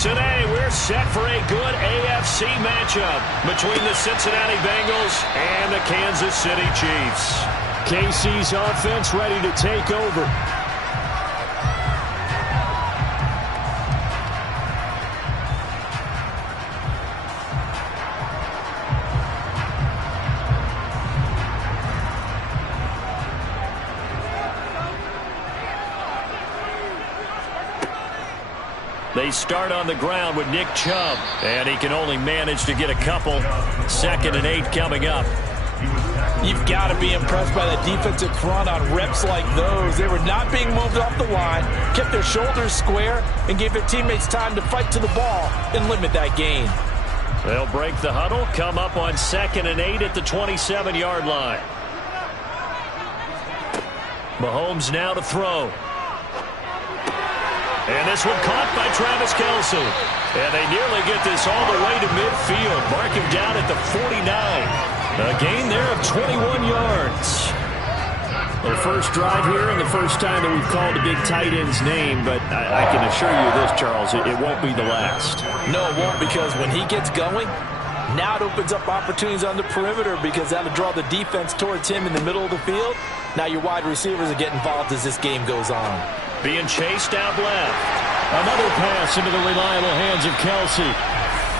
Today, we're set for a good AFC matchup between the Cincinnati Bengals and the Kansas City Chiefs. KC's offense ready to take over. They start on the ground with Nick Chubb, and he can only manage to get a couple. 2nd and 8 coming up. You've got to be impressed by that defensive front on reps like those. They were not being moved off the line, kept their shoulders square, and gave their teammates time to fight to the ball and limit that gain. They'll break the huddle, come up on 2nd and 8 at the 27-yard line. Mahomes now to throw. And this one caught by Travis Kelce. And they nearly get this all the way to midfield. Mark him down at the 49. A gain there of 21 yards. The first drive here and the first time that we've called a big tight end's name. But I can assure you this, Charles, it won't be the last. No, it won't, because when he gets going, now it opens up opportunities on the perimeter, because that'll draw the defense towards him in the middle of the field. Now your wide receivers are getting involved as this game goes on. Being chased out left. Another pass into the reliable hands of Kelce.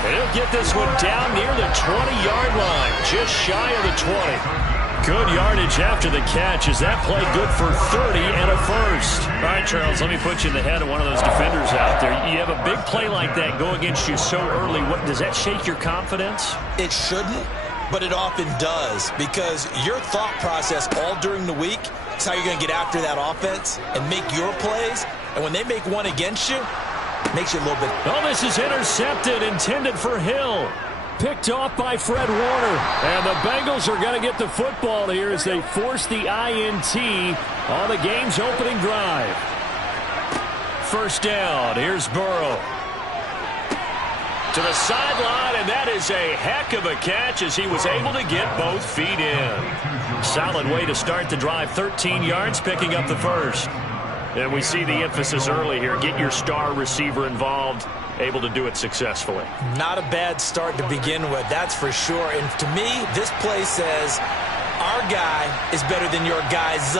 And he'll get this one down near the 20-yard line, just shy of the 20. Good yardage after the catch. Is that play good for 30 and a first? All right, Charles, let me put you in the head of one of those defenders out there. You have a big play like that go against you so early. Does that shake your confidence? It shouldn't, but it often does, because your thought process all during the week is how you're going to get after that offense and make your plays. And when they make one against you, it makes you a little bit. Oh, this is intercepted, intended for Hill. Picked off by Fred Warner. And the Bengals are going to get the football here as they force the INT on the game's opening drive. First down. Here's Burrow. To the sideline, and that is a heck of a catch as he was able to get both feet in. Solid way to start the drive. 13 yards, picking up the first. And we see the emphasis early here. Get your star receiver involved, able to do it successfully. Not a bad start to begin with, that's for sure. And to me, this play says our guy is better than your guy's.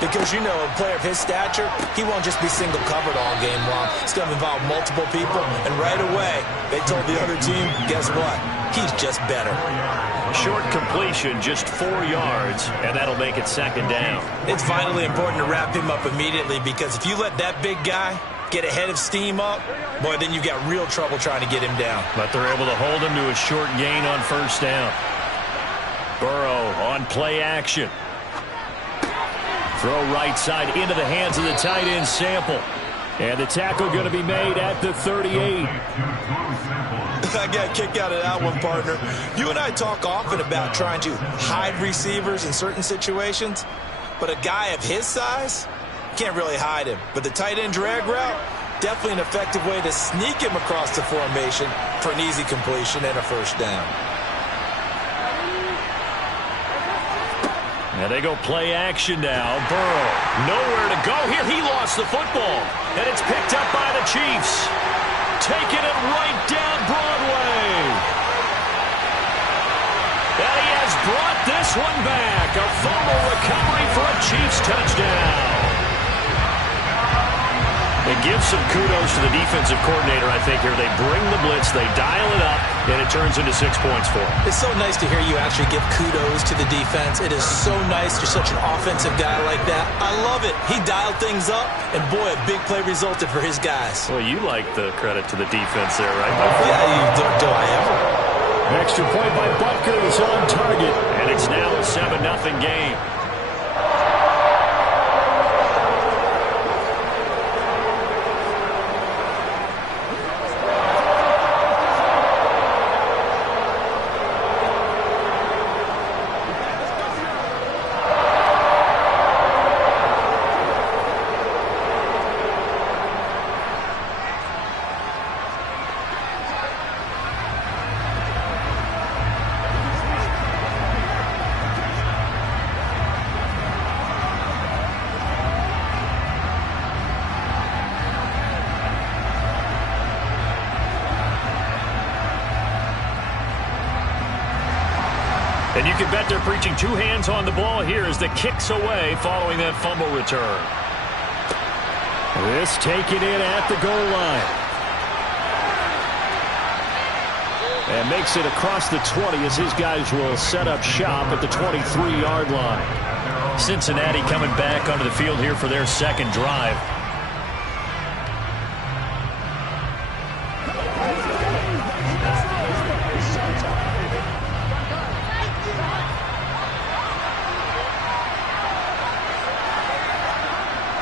Because, you know, a player of his stature, he won't just be single covered all game long. It's going to involve multiple people. And right away, they told the other team, guess what? He's just better. Short completion, just 4 yards, and that'll make it 2nd down. It's vitally important to wrap him up immediately, because if you let that big guy get ahead of steam up, boy, then you've got real trouble trying to get him down. But they're able to hold him to a short gain on first down. Burrow on play action. Throw right side into the hands of the tight end Sample. And the tackle going to be made at the 38. I got a kick out of that one, partner. You and I talk often about trying to hide receivers in certain situations, but a guy of his size can't really hide him. But the tight end drag route, definitely an effective way to sneak him across the formation for an easy completion and a first down. And they go play action now. Burrow, nowhere to go here. He lost the football, and it's picked up by the Chiefs. Taking it right down Broadway. And he has brought this one back. A fumble recovery for a Chiefs touchdown. It gives some kudos to the defensive coordinator, I think, here. They bring the blitz, they dial it up, and it turns into 6 points for them. It's so nice to hear you actually give kudos to the defense. It is so nice. You're such an offensive guy like that. I love it. He dialed things up, and boy, a big play resulted for his guys. Well, you like the credit to the defense there, right? Yeah, do I ever? Extra point by Butker is on target, and it's now a 7-0 game. And you can bet they're preaching two hands on the ball here as the kick's away following that fumble return. This taken in at the goal line. And makes it across the 20 as his guys will set up shop at the 23-yard line. Cincinnati coming back onto the field here for their second drive.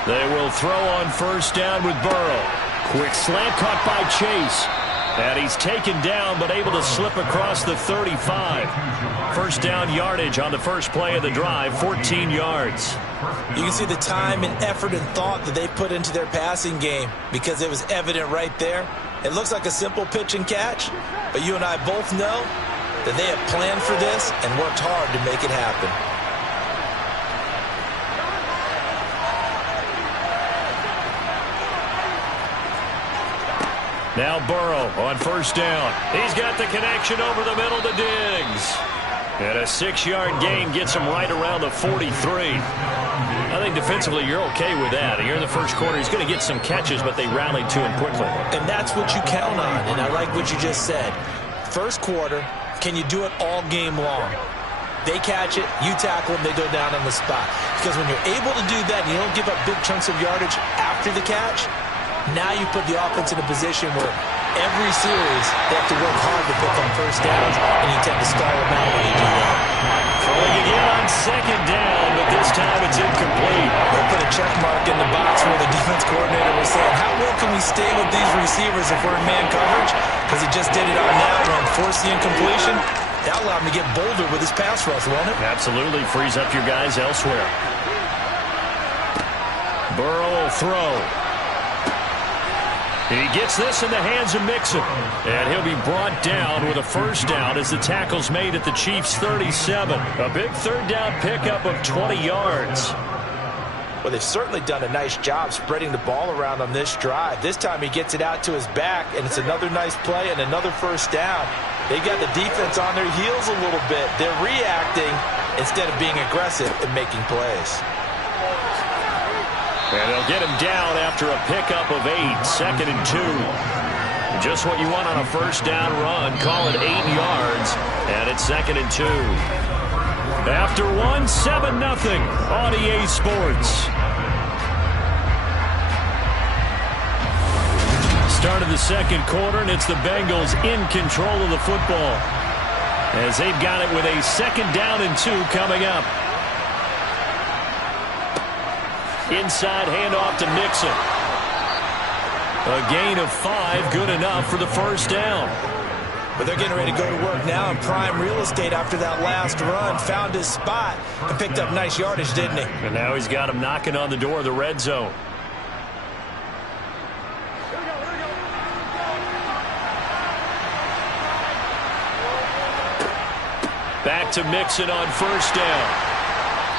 They will throw on first down with Burrow. Quick slant caught by Chase. And he's taken down but able to slip across the 35. First down yardage on the first play of the drive, 14 yards. You can see the time and effort and thought that they put into their passing game because it was evident right there. It looks like a simple pitch and catch, but you and I both know that they have planned for this and worked hard to make it happen. Now Burrow on first down. He's got the connection over the middle to Diggs. And a 6-yard gain gets him right around the 43. I think defensively you're okay with that. Here in the first quarter, he's going to get some catches, but they rallied to him quickly. And that's what you count on, and I like what you just said. First quarter, can you do it all game long? They catch it, you tackle them, they go down on the spot. Because when you're able to do that and you don't give up big chunks of yardage after the catch, now you put the offense in a position where every series they have to work hard to pick on first downs, and you tend to stall them out when you do that. Throwing again on second down, but this time it's incomplete. They'll put a check mark in the box where the defense coordinator was saying, how well can we stay with these receivers if we're in man coverage? Because he just did it on that one, forced the incompletion. That allowed him to get bolder with his pass rush, won't it? Absolutely, frees up your guys elsewhere. Burrow will throw. He gets this in the hands of Mixon. And he'll be brought down with a first down as the tackle's made at the Chiefs' 37. A big third down pickup of 20 yards. Well, they've certainly done a nice job spreading the ball around on this drive. This time he gets it out to his back, and it's another nice play and another first down. They got the defense on their heels a little bit. They're reacting instead of being aggressive and making plays. And they'll get him down after a pickup of 8, 2nd and 2. Just what you want on a first down run. Call it 8 yards, and it's 2nd and 2. After one, 7-0 on EA Sports. Start of the second quarter, and it's the Bengals in control of the football as they've got it with a 2nd down and 2 coming up. Inside handoff to Mixon. A gain of 5, good enough for the first down. But they're getting ready to go to work now in prime real estate after that last run. Found his spot and picked up nice yardage, didn't he? And now he's got him knocking on the door of the red zone. Back to Mixon on first down.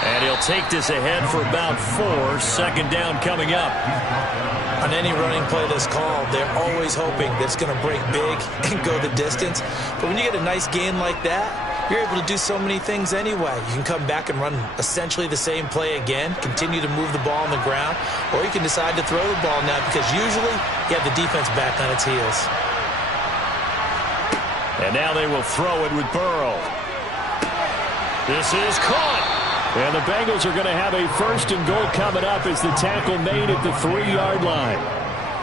And he'll take this ahead for about 4. 2nd down coming up. On any running play that's called, they're always hoping that it's going to break big and go the distance. But when you get a nice gain like that, you're able to do so many things anyway. You can come back and run essentially the same play again, continue to move the ball on the ground, or you can decide to throw the ball now because usually you have the defense back on its heels. And now they will throw it with Burrow. This is caught. And the Bengals are going to have a 1st and goal coming up as the tackle made at the 3-yard line.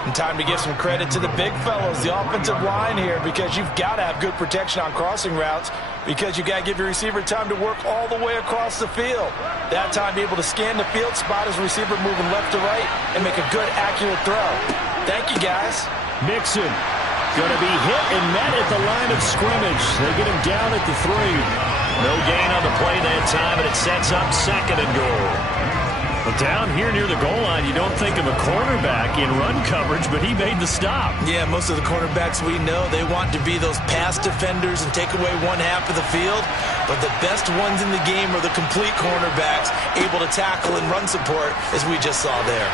And time to give some credit to the big fellows, the offensive line here, because you've got to have good protection on crossing routes because you've got to give your receiver time to work all the way across the field. That time be able to scan the field, spot his receiver moving left to right, and make a good, accurate throw. Thank you, guys. Mixon going to be hit and met at the line of scrimmage. They get him down at the 3. No gain on the play that time, and it sets up 2nd and goal. Well, down here near the goal line, you don't think of a cornerback in run coverage, but he made the stop. Yeah, most of the cornerbacks we know, they want to be those pass defenders and take away one half of the field. But the best ones in the game are the complete cornerbacks, able to tackle and run support, as we just saw there.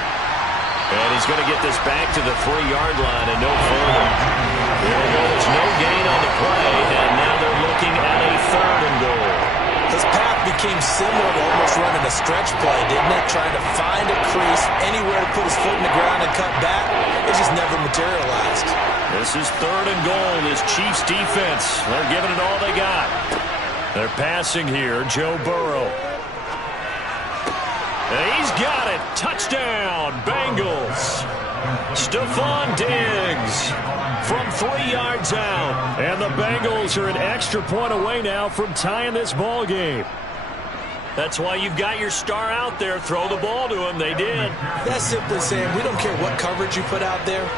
And he's going to get this back to the 3-yard line and no further. There goes no gain on the play, and now they're looking at a 3rd and goal. similar to almost running a stretch play, didn't it? Trying to find a crease, anywhere to put his foot in the ground and cut back. It just never materialized. This is 3rd and goal. This Chiefs defense, they're giving it all they got. They're passing here. Joe Burrow. And he's got it. Touchdown, Bengals. Stephon Diggs from 3 yards out. And the Bengals are an extra point away now from tying this ball game. That's why you've got your star out there. Throw the ball to him. They did. That's simply saying we don't care what coverage you put out there.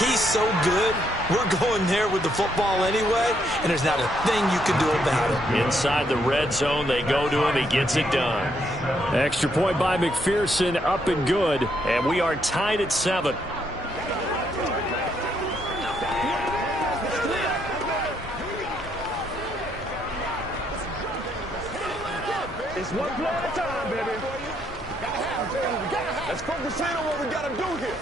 He's so good. We're going there with the football anyway, and there's not a thing you can do about it. Inside the red zone, they go to him. He gets it done. Extra point by McPherson, up and good. And we are tied at 7. It's one play at a time, baby. Let's focus in on what we got to do here.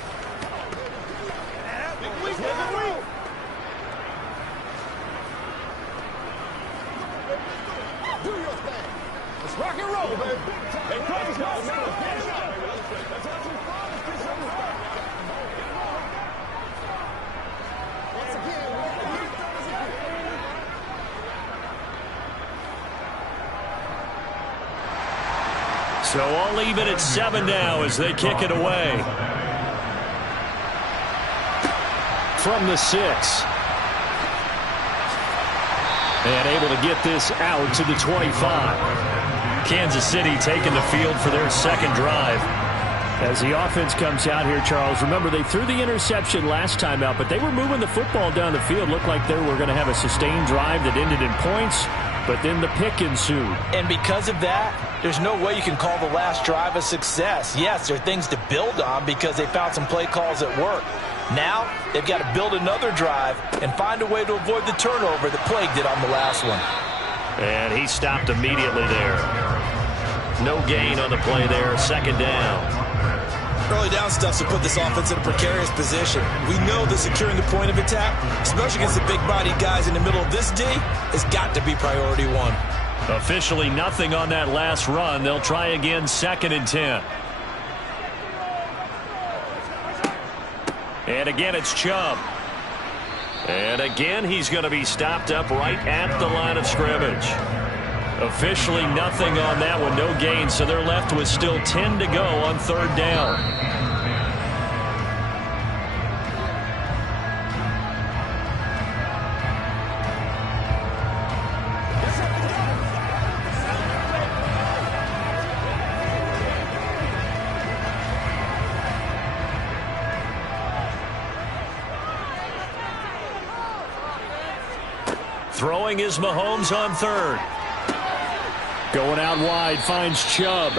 Do your thing. Let's rock and roll, baby. Hey, practice, guys. That's what you promised. Once again, so all even at 7 now as they kick it away. From the 6. And able to get this out to the 25. Kansas City taking the field for their second drive. As the offense comes out here, Charles, remember they threw the interception last time out, but they were moving the football down the field. Looked like they were going to have a sustained drive that ended in points, but then the pick ensued. And because of that, there's no way you can call the last drive a success. Yes, there are things to build on because they found some play calls that work. Now, they've got to build another drive and find a way to avoid the turnover that plagued it on the last one. And he stopped immediately there. No gain on the play there. 2nd down. Early down stuff to put this offense in a precarious position. We know that securing the point of attack, especially against the big-bodied guys in the middle of this D, has got to be priority 1. Officially nothing on that last run. They'll try again 2nd and 10. And again, it's Chubb. And again, he's going to be stopped up right at the line of scrimmage. Officially nothing on that one, no gain, so they're left with still 10 to go on 3rd down. Throwing is Mahomes on 3rd. Going out wide, finds Chubb.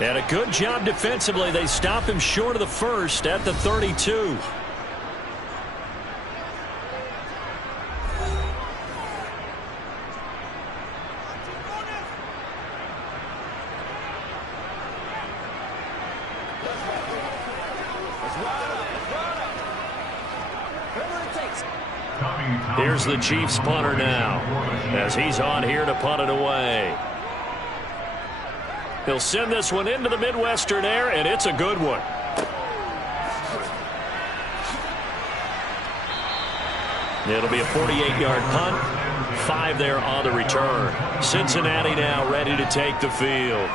And a good job defensively. They stop him short of the 1st at the 32. Here's the Chiefs punter now as he's on here to punt it away. He'll send this one into the Midwestern air, and it's a good one. It'll be a 48-yard punt. 5 there on the return. Cincinnati now ready to take the field.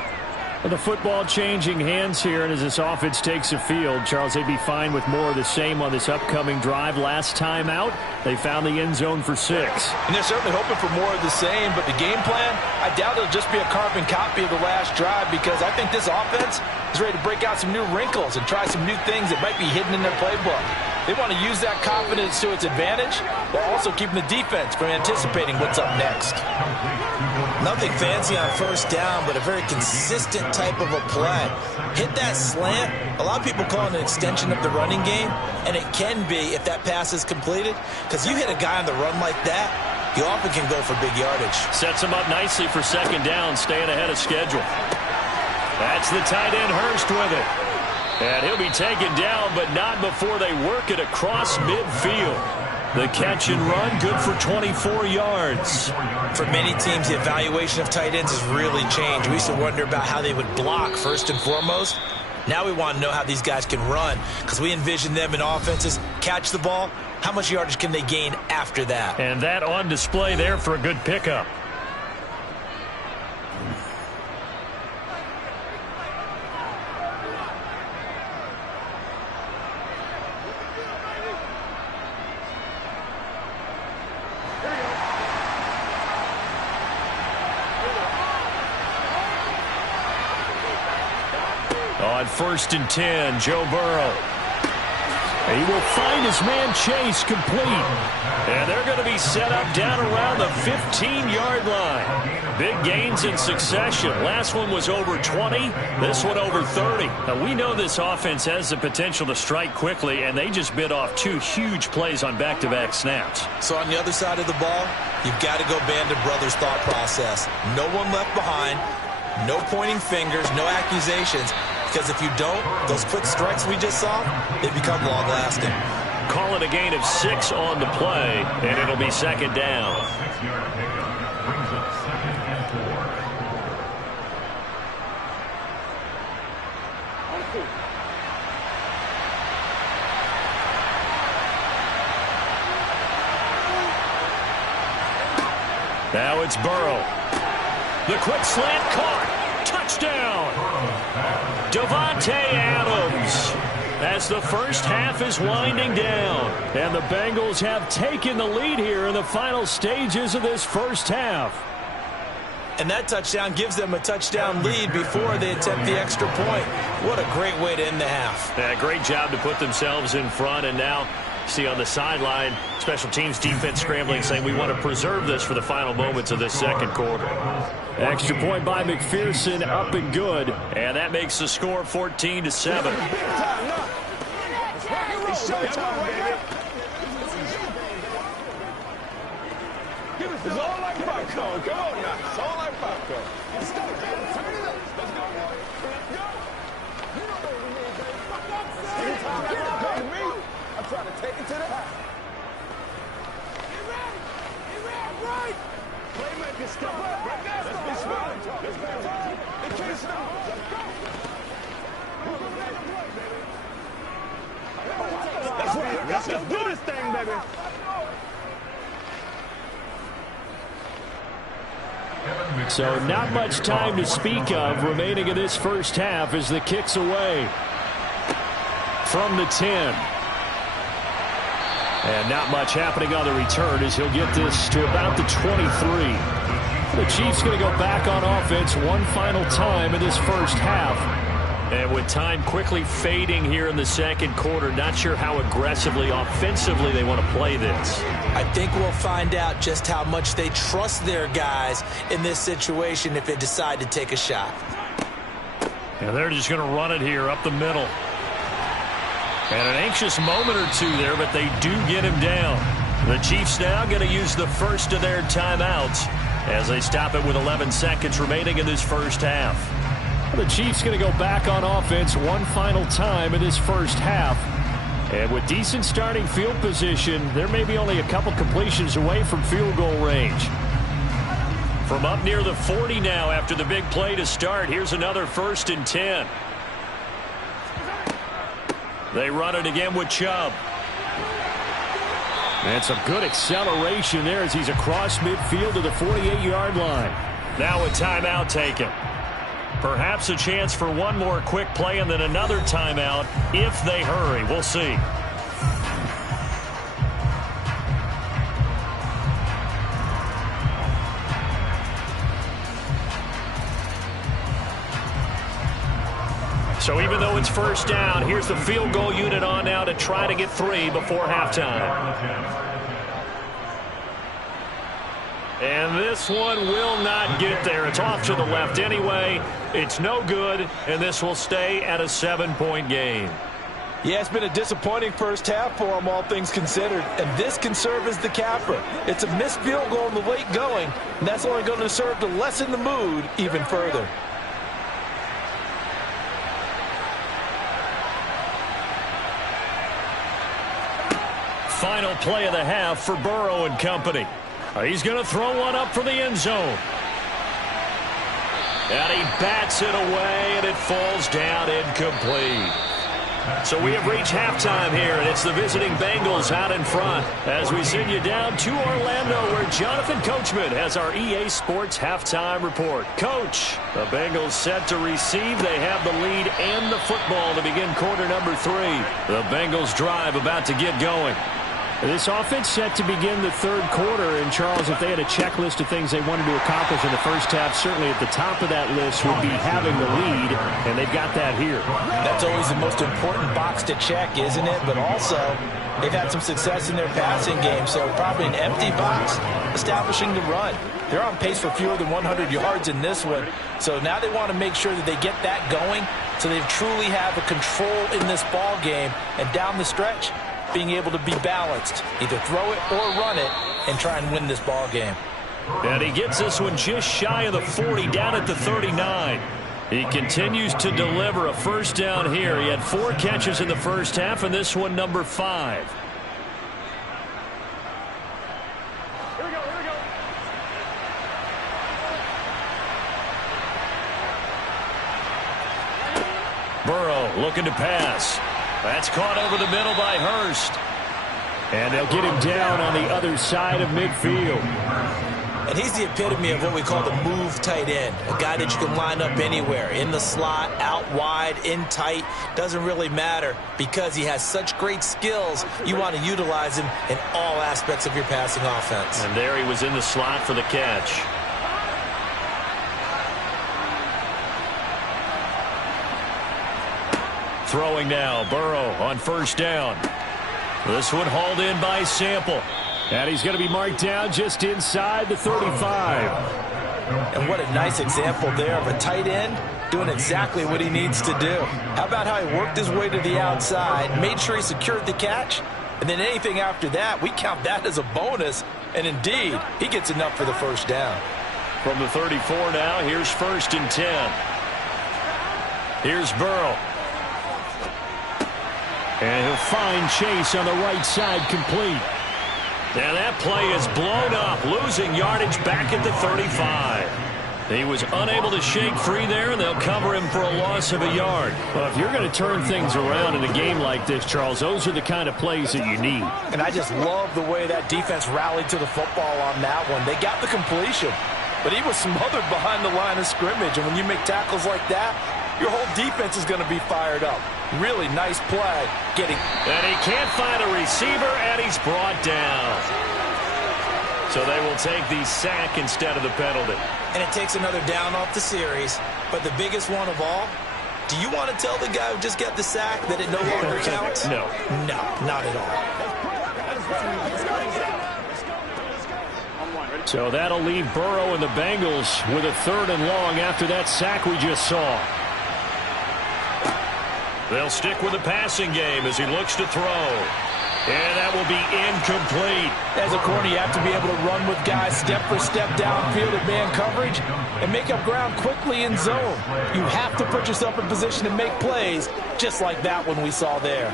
Well, the football changing hands here, and as this offense takes the field, Charles, they'd be fine with more of the same on this upcoming drive. Last time out, they found the end zone for 6. And they're certainly hoping for more of the same, but the game plan, I doubt it'll just be a carbon copy of the last drive because I think this offense is ready to break out some new wrinkles and try some new things that might be hidden in their playbook. They want to use that confidence to its advantage while also keeping the defense from anticipating what's up next. Nothing fancy on 1st down, but a very consistent type of a play. Hit that slant. A lot of people call it an extension of the running game, and it can be if that pass is completed, because you hit a guy on the run like that, you often can go for big yardage. Sets him up nicely for 2nd down, staying ahead of schedule. That's the tight end Hurst with it. And he'll be taken down, but not before they work it across midfield. The catch and run, good for 24 yards. For many teams, the evaluation of tight ends has really changed. We used to wonder about how they would block first and foremost. Now we want to know how these guys can run, because we envision them in offenses catch the ball. How much yardage can they gain after that? And that on display there for a good pickup. On 1st and 10, Joe Burrow. He will find his man Chase complete. And they're going to be set up down around the 15-yard line. Big gains in succession. Last one was over 20. This one over 30. Now, we know this offense has the potential to strike quickly, and they just bit off 2 huge plays on back-to-back snaps. So on the other side of the ball, you've got to go Band of Brothers thought process. No one left behind. No pointing fingers. No accusations. Because if you don't, those quick strikes we just saw, they become long-lasting. Call it a gain of 6 on the play, and it'll be 2nd down. Now it's Burrow. The quick slant caught. Touchdown. Davante Adams. As the first half is winding down. And the Bengals have taken the lead here in the final stages of this first half. And that touchdown gives them a touchdown lead before they attempt the extra point. What a great way to end the half. Yeah, great job to put themselves in front. And now, see on the sideline, special teams defense scrambling, saying we want to preserve this for the final moments of this second quarter. Extra point by McPherson, up and good. And that makes the score 14-7. It's showtime, baby. It's all like popcorn. Come on now. It's all like popcorn. Let's go. Turn it up. Let's go. You know what we need, baby. Anytime I get it me, I'm trying to take it to the house. Get ready. Get ready. Right. Playmaker step up. Right now. Let's be smart. Let's go. They can't stop. Let's go. Who's going to make a play, baby? That's right. Let's go do this thing, baby. So not much time to speak of remaining in this first half as the kick's away from the 10. And not much happening on the return as he'll get this to about the 23. The Chiefs going to go back on offense one final time in this first half. And with time quickly fading here in the second quarter, not sure how aggressively, offensively they want to play this. I think we'll find out just how much they trust their guys in this situation if they decide to take a shot. And they're just going to run it here up the middle. And an anxious moment or two there, but they do get him down. The Chiefs now going to use the first of their timeouts as they stop it with 11 seconds remaining in this first half. The Chiefs going to go back on offense one final time in this first half. And with decent starting field position, there may be only a couple completions away from field goal range. From up near the 40 now after the big play to start, here's another 1st and 10. They run it again with Chubb. And some good acceleration there as he's across midfield to the 48-yard line. Now a timeout taken. Perhaps a chance for one more quick play and then another timeout if they hurry. We'll see. So even though it's first down, here's the field goal unit on now to try to get 3 before halftime. And this one will not get there. It's off to the left anyway. It's no good, and this will stay at a 7-point game. Yeah, it's been a disappointing first half for them, all things considered. And this can serve as the capper. It's a missed field goal in the late going, and that's only going to serve to lessen the mood even further. final play of the half for Burrow and company. He's going to throw one up for the end zone. And he bats it away, and it falls down incomplete. So we have reached halftime here, and it's the visiting Bengals out in front as we send you down to Orlando, where Jonathan Coachman has our EA Sports halftime report. Coach, the Bengals set to receive. They have the lead and the football to begin quarter number 3. The Bengals drive about to get going. This offense set to begin the third quarter, and Charles, if they had a checklist of things they wanted to accomplish in the first half, certainly at the top of that list would be having the lead, and they've got that here. That's always the most important box to check, isn't it? But also, they've had some success in their passing game, so probably an empty box establishing the run. They're on pace for fewer than 100 yards in this one, so now they want to make sure that they get that going so they truly have a control in this ball game, and down the stretch, being able to be balanced, either throw it or run it, and try and win this ball game. And he gets this one just shy of the 40, down at the 39. He continues to deliver a first down here. He had 4 catches in the first half, and this one number 5. Here we go, here we go. Burrow looking to pass. That's caught over the middle by Hurst. And they'll get him down on the other side of midfield. And he's the epitome of what we call the move tight end. A guy that you can line up anywhere. In the slot, out wide, in tight. Doesn't really matter because he has such great skills. You want to utilize him in all aspects of your passing offense. And there he was in the slot for the catch. Throwing now, Burrow on first down. This one hauled in by Sample. And he's going to be marked down just inside the 35. And what a nice example there of a tight end doing exactly what he needs to do. How about how he worked his way to the outside, made sure he secured the catch, and then anything after that, we count that as a bonus. And indeed, he gets enough for the first down. From the 34 now, here's 1st and 10. Here's Burrow. And he'll find Chase on the right side, complete. And that play is blown up, losing yardage back at the 35. He was unable to shake free there, and they'll cover him for a loss of a yard. Well, if you're going to turn things around in a game like this, Charles, those are the kind of plays that you need. And I just love the way that defense rallied to the football on that one. They got the completion, but he was smothered behind the line of scrimmage. And when you make tackles like that, your whole defense is going to be fired up. Really nice play. And he can't find a receiver, and he's brought down. So they will take the sack instead of the penalty. And it takes another down off the series. But the biggest one of all, do you want to tell the guy who just got the sack that it no longer counts? No. No, not at all. So that'll leave Burrow and the Bengals with a 3rd and long after that sack we just saw. They'll stick with the passing game as he looks to throw. And that will be incomplete. As a corner, you have to be able to run with guys step for step downfield at man coverage and make up ground quickly in zone. You have to put yourself in position to make plays, just like that one we saw there.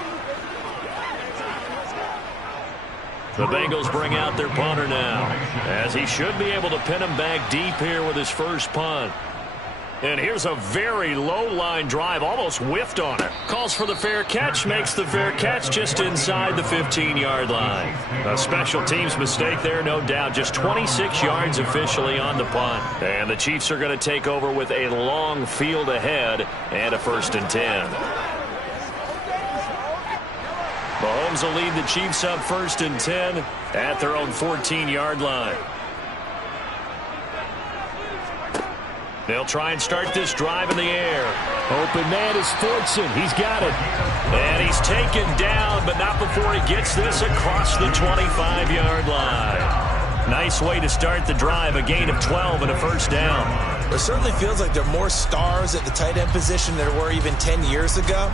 The Bengals bring out their punter now, as he should be able to pin him back deep here with his first punt. And here's a very low-line drive, almost whiffed on it. Calls for the fair catch, makes the fair catch just inside the 15-yard line. A special teams mistake there, no doubt. Just 26 yards officially on the punt. And the Chiefs are going to take over with a long field ahead and a 1st and 10. Mahomes will lead the Chiefs up 1st and 10 at their own 14-yard line. They'll try and start this drive in the air. Open man is Fortson. He's got it. And he's taken down, but not before he gets this across the 25-yard line. Nice way to start the drive, a gain of 12 and a first down. It certainly feels like there are more stars at the tight end position than there were even 10 years ago.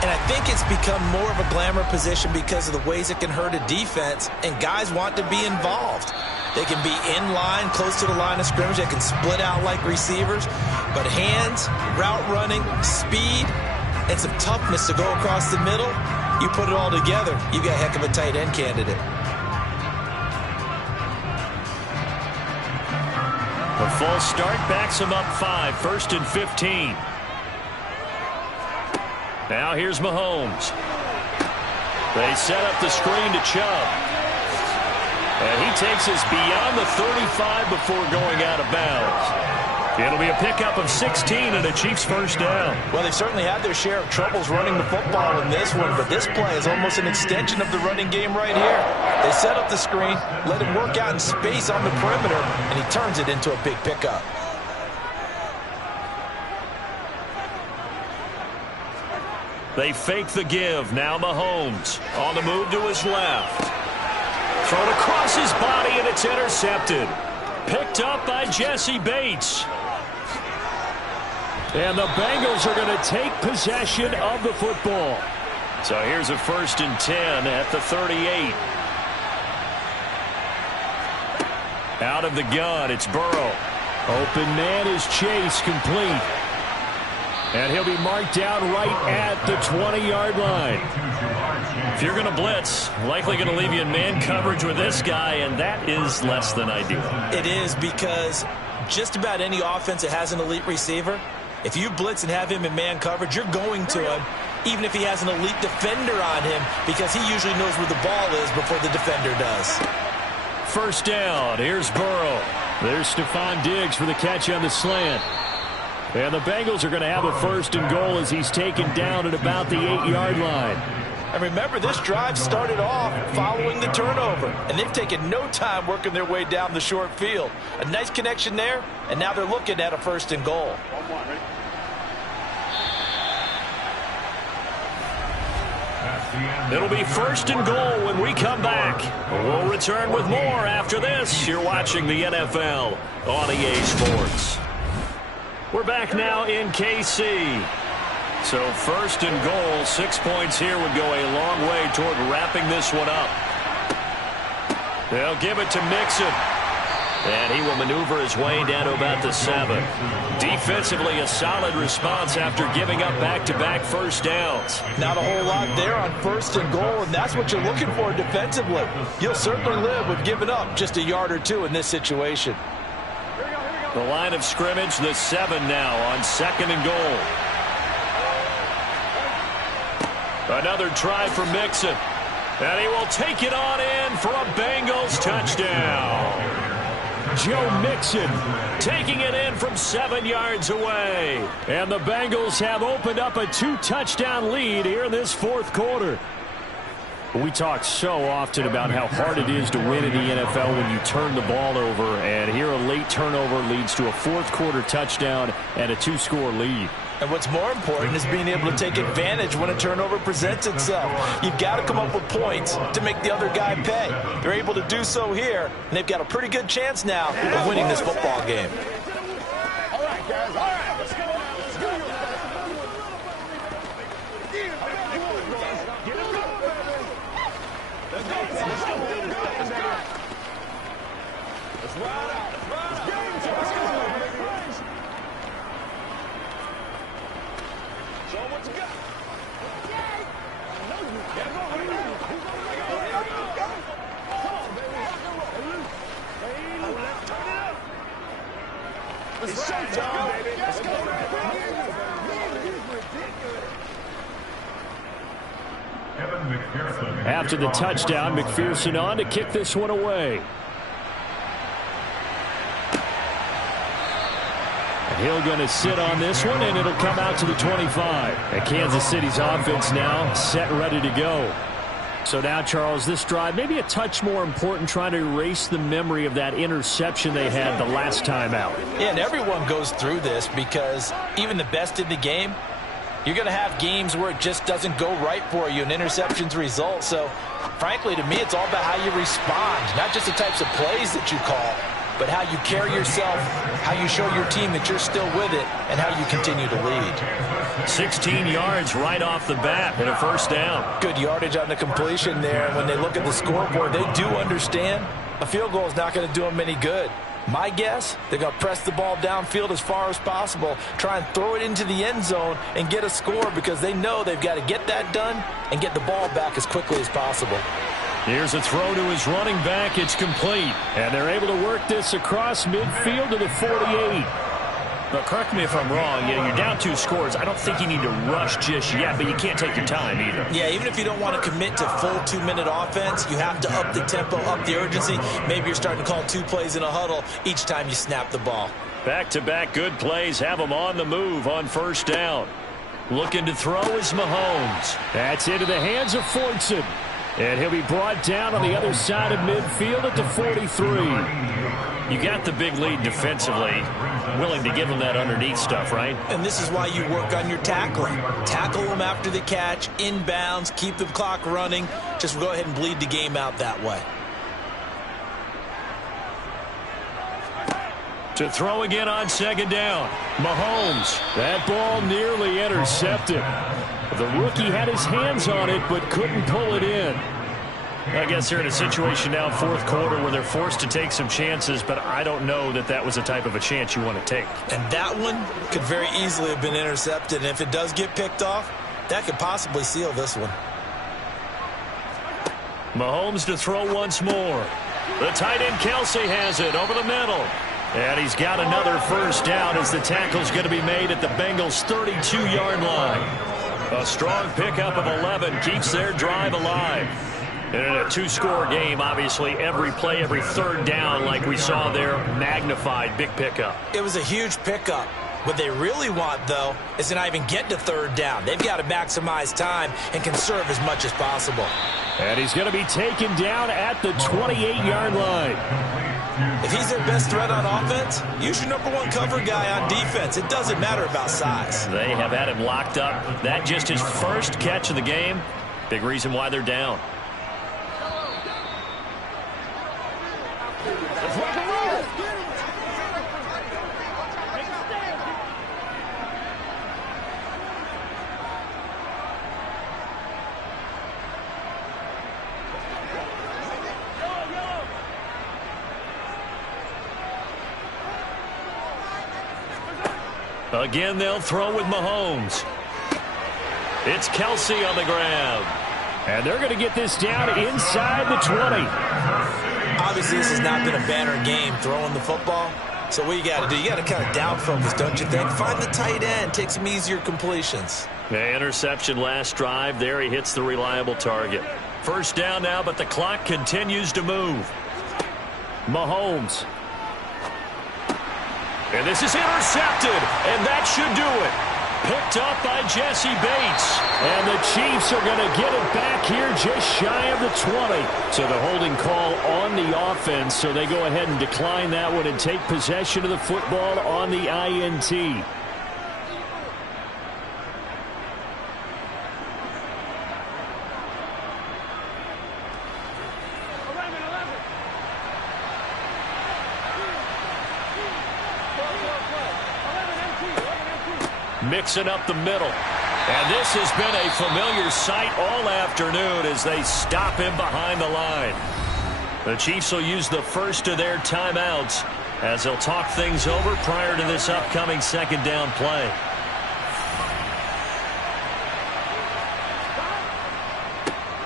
And I think it's become more of a glamour position because of the ways it can hurt a defense, and guys want to be involved. They can be in line, close to the line of scrimmage. They can split out like receivers. But hands, route running, speed, and some toughness to go across the middle, You put it all together, you got a heck of a tight end candidate. The full start backs him up 5, 1st and 15. Now here's Mahomes. They set up the screen to Chubb. And he takes us beyond the 35 before going out of bounds. It'll be a pickup of 16 and a Chiefs first down. Well, they certainly had their share of troubles running the football in this one, but this play is almost an extension of the running game right here. They set up the screen, let him work out in space on the perimeter, and he turns it into a big pickup. They fake the give. Now Mahomes on the move to his left. Thrown across his body, and it's intercepted. Picked up by Jesse Bates. And the Bengals are going to take possession of the football. So here's a 1st and 10 at the 38. Out of the gun, it's Burrow. Open man is Chase, complete. And he'll be marked down right at the 20-yard line. If you're going to blitz, likely going to leave you in man coverage with this guy, and that is less than ideal. It is, because just about any offense that has an elite receiver, if you blitz and have him in man coverage, you're going to him, even if he has an elite defender on him, because he usually knows where the ball is before the defender does. First down, here's Burrow. There's Stephon Diggs for the catch on the slant. And the Bengals are going to have a 1st and goal as he's taken down at about the 8-yard line. And remember, this drive started off following the turnover, and they've taken no time working their way down the short field. A nice connection there, and now they're looking at a 1st and goal. It'll be 1st and goal when we come back. We'll return with more after this. You're watching the NFL on EA Sports. We're back now in KC. So 1st and goal, 6 points here would go a long way toward wrapping this one up. They'll give it to Mixon. And he will maneuver his way down to about the 7. Defensively, a solid response after giving up back-to-back first downs. Not a whole lot there on 1st and goal, and that's what you're looking for defensively. You'll certainly live with giving up just a yard or two in this situation. The line of scrimmage, the 7 now on 2nd and goal. Another try for Mixon. And he will take it on in for a Bengals touchdown. Joe Mixon taking it in from 7 yards away. And the Bengals have opened up a 2-touchdown lead here in this 4th quarter. We talk so often about how hard it is to win in the NFL when you turn the ball over, and here a late turnover leads to a 4th quarter touchdown and a 2-score lead. And what's more important is being able to take advantage when a turnover presents itself. You've got to come up with points to make the other guy pay. They're able to do so here, and they've got a pretty good chance now of winning this football game. All right, guys, all right. Let's go. Let's ride out. Show what you got. It's showtime, baby. Let's go. After the touchdown, McPherson on to kick this one away. Hill going to sit on this one, and it'll come out to the 25. And Kansas City's offense now set, ready to go. So now, Charles, this drive maybe a touch more important, trying to erase the memory of that interception they had the last time out. Yeah, and everyone goes through this because even the best in the game, you're going to have games where it just doesn't go right for you and interceptions result. So, frankly, to me, it's all about how you respond, not just the types of plays that you call, but how you carry yourself, how you show your team that you're still with it, and how you continue to lead. 16 yards right off the bat and a first down. Good yardage on the completion there. And when they look at the scoreboard, they do understand a field goal is not going to do them any good. My guess, they're going to press the ball downfield as far as possible, try and throw it into the end zone and get a score because they know they've got to get that done and get the ball back as quickly as possible. Here's a throw to his running back. It's complete. And they're able to work this across midfield to the 48. But correct me if I'm wrong. Yeah, you're down 2 scores. I don't think you need to rush just yet, but you can't take your time either. Yeah, even if you don't want to commit to full 2-minute offense, you have to up the tempo, up the urgency. Maybe you're starting to call 2 plays in a huddle each time you snap the ball. Back-to-back good plays have them on the move on first down. Looking to throw is Mahomes. That's into the hands of Fortson. And he'll be brought down on the other side of midfield at the 43. You got the big lead defensively, willing to give them that underneath stuff, right? And this is why you work on your tackling. Tackle them after the catch, inbounds, keep the clock running. Just go ahead and bleed the game out that way. To throw again on second down. Mahomes. That ball nearly intercepted. The rookie had his hands on it but couldn't pull it in. I guess they're in a situation now, fourth quarter, where they're forced to take some chances, but I don't know that that was the type of a chance you want to take. And that one could very easily have been intercepted. And if it does get picked off, that could possibly seal this one. Mahomes to throw once more. The tight end Kelce has it over the middle. And he's got another first down as the tackle's going to be made at the Bengals' 32-yard line. A strong pickup of 11 keeps their drive alive. And in a 2-score game, obviously, every play, every third down, like we saw there, magnified, big pickup. It was a huge pickup. What they really want, though, is to not even get to third down. They've got to maximize time and conserve as much as possible. And he's going to be taken down at the 28-yard line. If he's their best threat on offense, use your #1 cover guy on defense. It doesn't matter about size. They have had him locked up. That just his first catch of the game. Big reason why they're down. Again, they'll throw with Mahomes. It's Kelce on the ground. And they're going to get this down inside the 20. Obviously, this has not been a banner game throwing the football. So what you got to do, you got to kind of down focus, don't you think? Find the tight end, take some easier completions. The interception last drive. There he hits the reliable target. First down now, but the clock continues to move. Mahomes. And this is intercepted, and that should do it. Picked up by Jesse Bates. And the Chiefs are going to get it back here just shy of the 20. So the holding call on the offense, so they go ahead and decline that one and take possession of the football on the INT. Mixing up the middle. And this has been a familiar sight all afternoon as they stop him behind the line. The Chiefs will use the first of their timeouts as they'll talk things over prior to this upcoming second down play.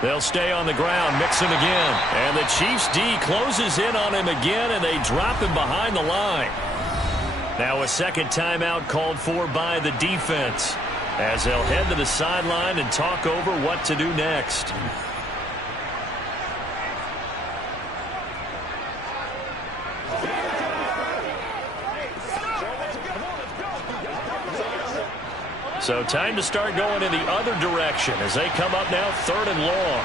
They'll stay on the ground, mix him again. And the Chiefs D closes in on him again, and they drop him behind the line. Now a second timeout called for by the defense as they'll head to the sideline and talk over what to do next. So time to start going in the other direction as they come up now 3rd and long.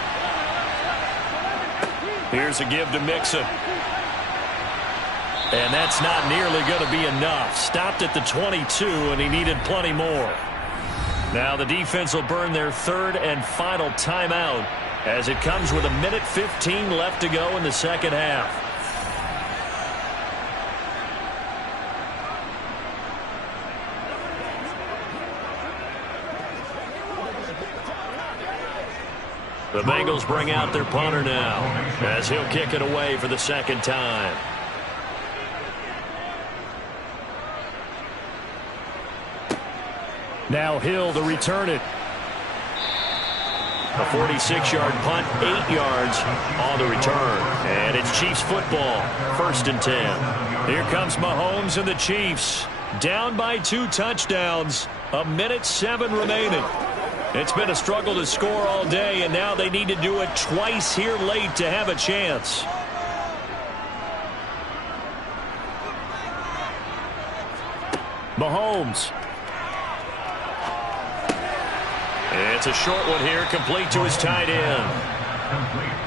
Here's a give to Mixon. And that's not nearly going to be enough. Stopped at the 22, and he needed plenty more. Now the defense will burn their 3rd and final timeout as it comes with 1:15 left to go in the second half. The Bengals bring out their punter now as he'll kick it away for the second time. Now Hill to return it. A 46-yard punt, 8 yards on the return. And it's Chiefs football, 1st and 10. Here comes Mahomes and the Chiefs. Down by 2 touchdowns. 1:07 remaining. It's been a struggle to score all day, and now they need to do it twice here late to have a chance. Mahomes. It's a short one here, complete to his tight end.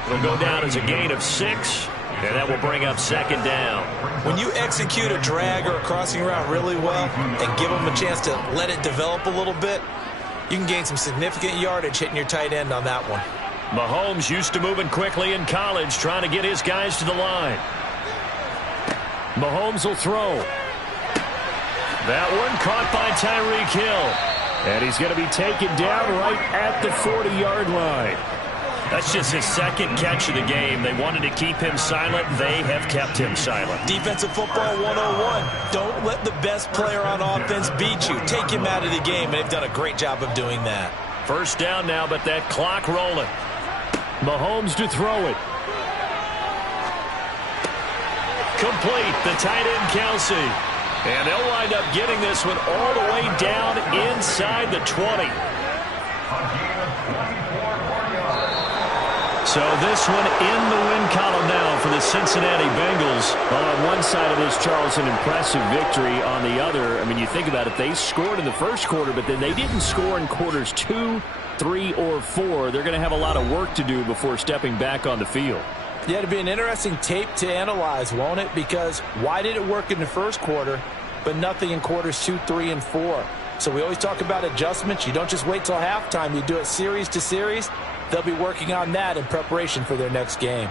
It'll go down as a gain of 6, and that will bring up 2nd down. When you execute a drag or a crossing route really well and give them a chance to let it develop a little bit, you can gain some significant yardage hitting your tight end on that one. Mahomes used to moving quickly in college, trying to get his guys to the line. Mahomes will throw. That one caught by Tyreek Hill. And he's going to be taken down right at the 40-yard line. That's just his 2nd catch of the game. They wanted to keep him silent. They have kept him silent. Defensive football 101. Don't let the best player on offense beat you. Take him out of the game, and they've done a great job of doing that. 1st down now, but that clock rolling. Mahomes to throw it. Complete. The tight end, Kelsey. And they'll wind up getting this one all the way down inside the 20. So this one in the win column now for the Cincinnati Bengals. Well, on one side of this, Charles, an impressive victory. On the other, I mean, you think about it, they scored in the 1st quarter, but then they didn't score in quarters 2, 3, or 4. They're going to have a lot of work to do before stepping back on the field. Yeah, it'll be an interesting tape to analyze, won't it? Because why did it work in the 1st quarter, but nothing in quarters 2, 3, and 4? So we always talk about adjustments. You don't just wait till halftime. You do it series to series. They'll be working on that in preparation for their next game.